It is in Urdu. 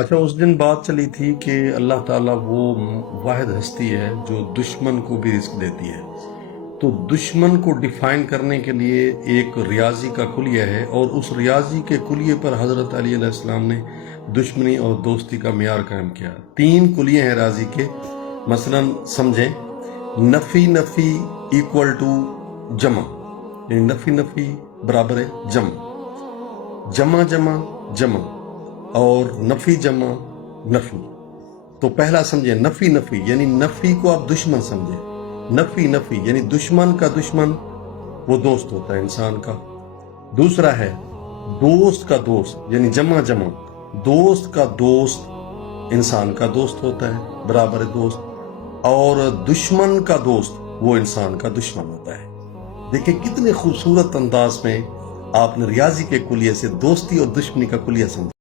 اچھا، اس دن بات چلی تھی کہ اللہ تعالیٰ وہ واحد ہستی ہے جو دشمن کو بھی رزق دیتی ہے. تو دشمن کو ڈیفائن کرنے کے لیے ایک ریاضی کا کلیہ ہے، اور اس ریاضی کے کلیے پر حضرت علی علیہ السلام نے دشمنی اور دوستی کا معیار قائم کیا. 3 کلیے ہیں ریاضی کے. مثلا سمجھیں، نفی نفی ایکول ٹو جمع، یعنی نفی نفی برابر ہے جمع، جمع جمع جمع، اور نفی جمع نفی. تو پہلا سمجھے نفی نفی، یعنی نفی کو آپ دشمن سمجھے. نفی نفی یعنی دشمن کا دشمن وہ دوست ہوتا ہے انسان کا. دوسرا ہے دوست کا دوست، یعنی جمع جمع، دوست کا دوست انسان کا دوست ہوتا ہے، برابر دوست. اور دشمن کا دوست وہ انسان کا دشمن ہوتا ہے. دیکھیں کتنے خوبصورت انداز میں آپ نے ریاضی کے کلیے سے دوستی اور دشمنی کا کلیہ سمجھا.